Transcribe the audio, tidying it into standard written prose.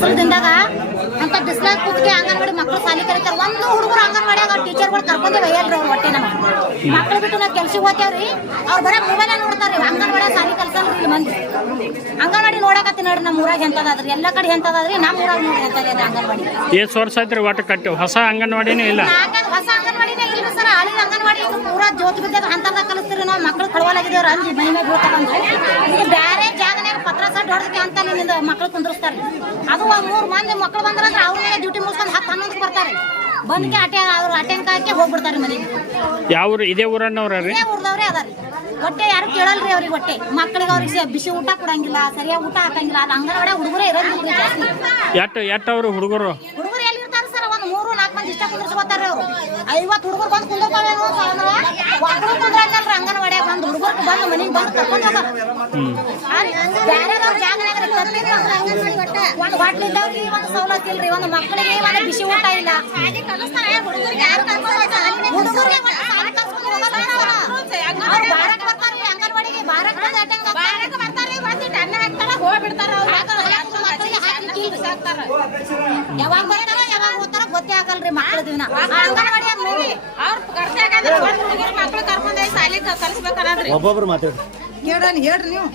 ಬಿಸಿಲು ದಿನದಾಗ ಅಂತ ಬಿಸಿಲಾಗ ಕೂತ್ಗೆ ಅಂಗನವಾಡಿ ಮಕ್ಕಳು ಸಾಲಿ ಕರೀತಾರೆ. ಒಂದು ಹುಡುಗರು ಅಂಗನವಾಡಿಯಾಗ ಟೀಚರ್ಗಳು ಕರ್ಕೊಂಡೆ ಒಯ್ಯಲ್ರಿ ಅವ್ರು ಹೊಟ್ಟೆ ನಮ್ಮ ಮಕ್ಳು ಬಿಟ್ಟು ನಾವು ಕೆಲ್ಸಕ್ಕೆ ಹೋಗ್ತೇವ್ರಿ. ಅವ್ರು ಬರೀ ಮೊಬೈಲ್ ನೋಡ್ತಾರ್ರಿ. ಅಂಗನವಾಡಿಯಾಗ ಸಾಲಿ ಕಲ್ಸಲ್ರಿ ಇಲ್ಲಿ ಮಂದಿ. ಅಂಗನವಾಡಿ ನೋಡಕತ್ತಿ ನೋಡ್ರಿ ನಮ್ಮ ಊರಾಗ ಎಂತದಾದ್ರಿ, ಎಲ್ಲ ಕಡೆ ಎಂತದಾದ್ರಿ, ನಮ್ಮ ಊರಾಗ ನೋಡಿ ಎಂತದ ಅಂಗನವಾಡಿ. ಎಷ್ಟು ವರ್ಷ ಆಯ್ತು ಒಟ್ಟು ಕಟ್ಟಿ ಹೊಸ ಅಂಗನವಾಡಿನೇ ಇಲ್ಲ? ಹೊಸ ಅಂಗನವಾಡಿನೇ ಇಲ್ರಿ ಸರ್. ಹಳಿ ಅಂಗನವಾಡಿ ಪೂರಾ ಜೋತಿ ಬಿದ್ದಾಗ ಹಂತದಾಗ ಕಲಿಸ್ತೀರಿ ನಾವು. ಮಕ್ಳು ಕಳವಲಾಗಿದ್ದೇವ್ರ ಅಂಜಿ ಮೈ ಮೇಲೆ ಬೀಳ್ತಾರಂದ್ರೆ ಈಗ ಬೇರೆ ಜಾಗನಾಗ ಪತ್ರ ಸಡ್ ಹೊಡೆದಕ್ಕೆ ಅಂತ ನಿಮ್ಮಿಂದ ಮಕ್ಳು ಕುಂದ್ರಿಸ್ತಾರೆ. ಅದು 3 ಮಂದಿ ಮಕ್ಳು ಬಂದ್ರಂದ್ರೆ ಅವ್ರ ಮೇಲೆ ಡ್ಯೂಟಿ ಮುಗಿಸ್ಕೊಂಡು 10-11 ಬರ್ತಾರೆ. ಬಂದ್ಕೆ ಅವ್ರು ಅಟೆಂಡ್ಕಾಕೆ ಹೋಗ್ಬಿಡ್ತಾರೆ ಮನೆಗೆ. ಯಾವ ಇದೇ ಊರನ್ನವ್ರಿ? ಇದೇ ಊರ್ದವ್ರೆ ಅದಾರಿ. ಹೊಟ್ಟೆ ಯಾರು ಕೇಳಲ್ರಿ ಅವ್ರಿಗೆ. ಹೊಟ್ಟೆ ಮಕ್ಕಳಿಗೆ ಅವ್ರಿಗೆ ಬಿಸಿ ಊಟ ಕೊಡಂಗಿಲ್ಲ, ಸರಿಯಾಗಿ ಊಟ ಹಾಕಂಗಿಲ್ಲ. ಅದು ಅಂಗನವಾಡಿ ಹುಡುಗರೇ ಇರೋದಿಲ್ಲ ಜಾಸ್ತಿ. ಎಷ್ಟು ಅವ್ರು ಹುಡುಗರು ಎಲ್ಲಿ ಇರ್ತಾರೆ ಸರ್? ಒಂದು 3-4 ಮಂದಿ ಇಷ್ಟ ಕುಂದ್ರಿಸ್ಕೊತಾರೆ ಅವ್ರು. 50 ಹುಡುಗರು ಬಂದು ಕುಂದ್ರತಾವೇನೋ ಒಬ್ಬರು ಕುಂದ್ರಂಗಲ್ರಿ ಅಂಗನವಾಡಿಯಾಗ. ಒಂದು ಹುಡುಗರು ಬಂದು ಮನೆಗೆ ಬಂದು ಕರ್ಕೊಂಡು ಹೋಗ್ತಾರೆ. ಬೇರೆದವ್ರ ಜಾಗನಾಗ ಒಂದು ಹೋಟ್ಲ್ ಇದ್ದವ್ರಿಗೆ ಒಂದು ಸವಲತ್ತು ಇಲ್ರಿ. ಒಂದು ಮಕ್ಕಳಿಗೆ ಒಂದು ಬಿಸಿ ಊಟ ಇಲ್ಲ. ಹುಡುಗರಿಗೆ ಯಾರು ಹುಡುಗರಿಗೆ ಸಾಲಿ ಕಲ್ಸ್ಕೊಂಡು ಅವ್ರು ಬಾರಕ್ಕೆ ಬರ್ತಾರ್ರಿ ಅಂಗನವಾಡಿಗೆ. ಬಾರಕ್ಕೆ ಬಂದು ಅಟೆಂಡ್ ಬರ್ತಾರೆ. ಬಂದಿಟ್ಟು ಅನ್ನ ಹಾಕ್ತಾರ ಹೋಗ್ಬಿಡ್ತಾರ. ಯಾವಾಗ ಬರ್ತಾರ ಯಾವಾಗ ಹೋಗ್ತಾರ ಗೊತ್ತೇ ಆಗಲ್ರಿ ಮಕ್ಕಳ ದಿನ. ಅಂಗನವಾಡಿಯಾಗ ನೋಡಿ ಅವ್ರು ಮಕ್ಕಳು ಕರ್ಕೊಂಡ್ ಸಾಲಿ ಕಲಿಸ್ಬೇಕನ್ನದ್ರಿ. ಒಬ್ಬೊಬ್ರು ಮಾತಾಡ್ರಿ ಹೇಳ್ರಿ ನೀವು.